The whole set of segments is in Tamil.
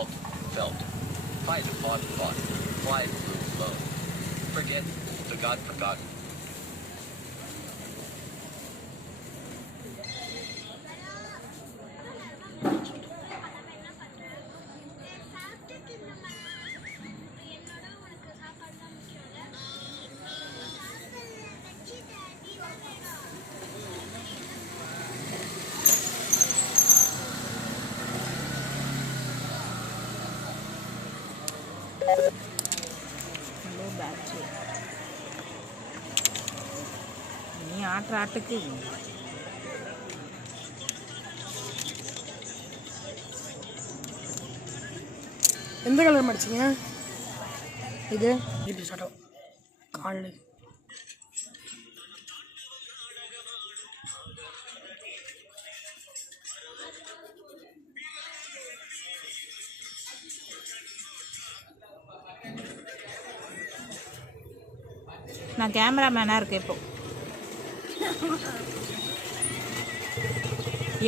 felt, felt. Fight fought, fought. Fly flew, flow. Forget, forgot, forgotten. Low battery நீ ஆட்டுற ஆட்டுக்கு எந்த கலர் மடிச்சிங்க இது இப்படி சட்டம் காலில் நான் கேமராமேனாக இருக்கேன் இப்போ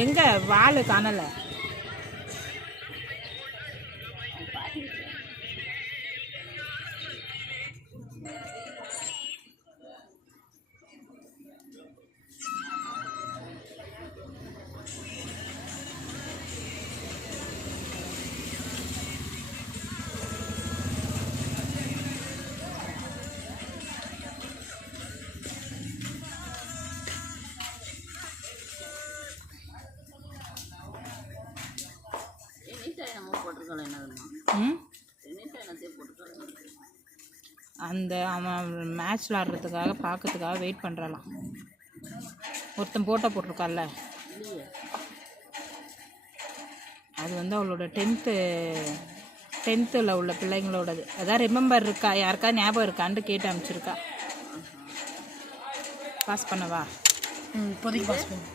எங்கே வால் காணலை அந்த அவன் மேட்ச் விளாட்றதுக்காக பார்க்கறதுக்காக வெயிட் பண்ணுறாளாம். ஒருத்தன் போட்டோ போட்டிருக்கான்ல, அது வந்து அவளோட டென்த்தில் உள்ள பிள்ளைங்களோடது. அதான் ரிமெம்பர் இருக்கா, யாருக்கா ஞாபகம் இருக்கான்னு கேட்டு அனுப்பிச்சிருக்கா. பாஸ் பண்ணவா? இப்போதைக்கு பாஸ் பண்ணு.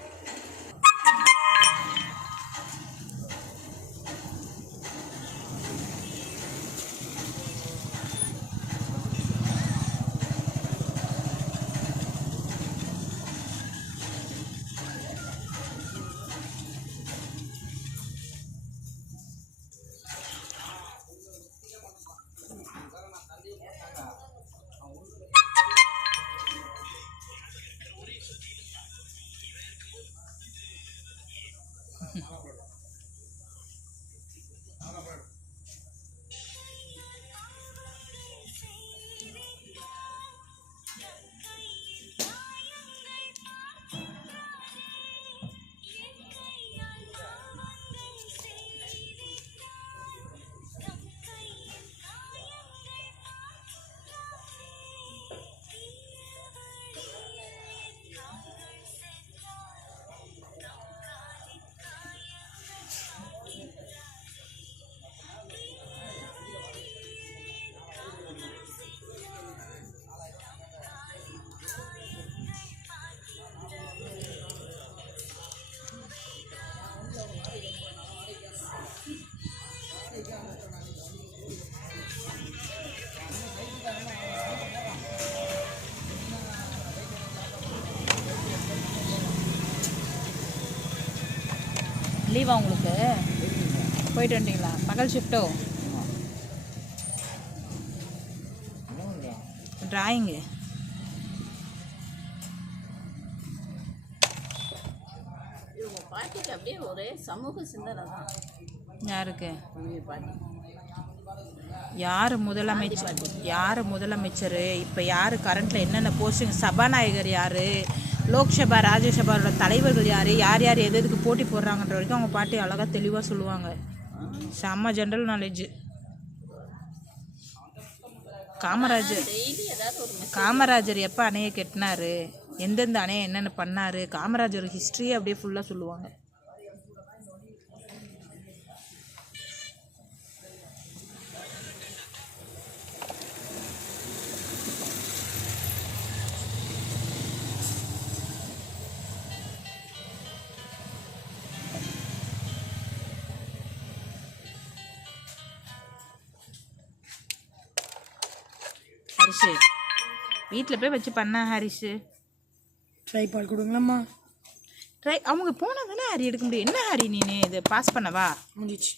லீவா உங்களுக்கு? போயிட்டு வந்துட்டீங்களா? பகல் ஷிஃப்ட்டோ? டிராயிங்கு பாட்டிக்கு அப்படியே ஒரே சமூக சிந்தனை தான். யாருக்கு? பாட்டி யார் முதலமைச்சர், இப்போ யார் கரண்ட்டில் என்னென்ன போஸ்டிங், சபாநாயகர் யார், லோக்சபா ராஜ்யசபாவோட தலைவர்கள் யார், யார் யார் எது எதுக்கு போட்டி போடுறாங்கன்ற வரைக்கும் அவங்க பாட்டி அழகாக தெளிவாக சொல்லுவாங்க. செம்ம ஜென்ரல் நாலேஜு. காமராஜர் எப்போ அணையை கட்டினார், எந்தெந்த அணையை என்னென்ன பண்ணார், காமராஜர் ஹிஸ்ட்ரியை அப்படியே ஃபுல்லாக சொல்லுவாங்க. ஹரிஷு வீட்டில் போய் வச்சு பண்ண ஹரிஷு. ட்ரைபாட் கொடுங்களம்மா. அவங்க போனால் தானே ஹரி எடுக்க முடியும். என்ன ஹரி நீ இது பாஸ் பண்ணவா? முடிஞ்சிச்சு.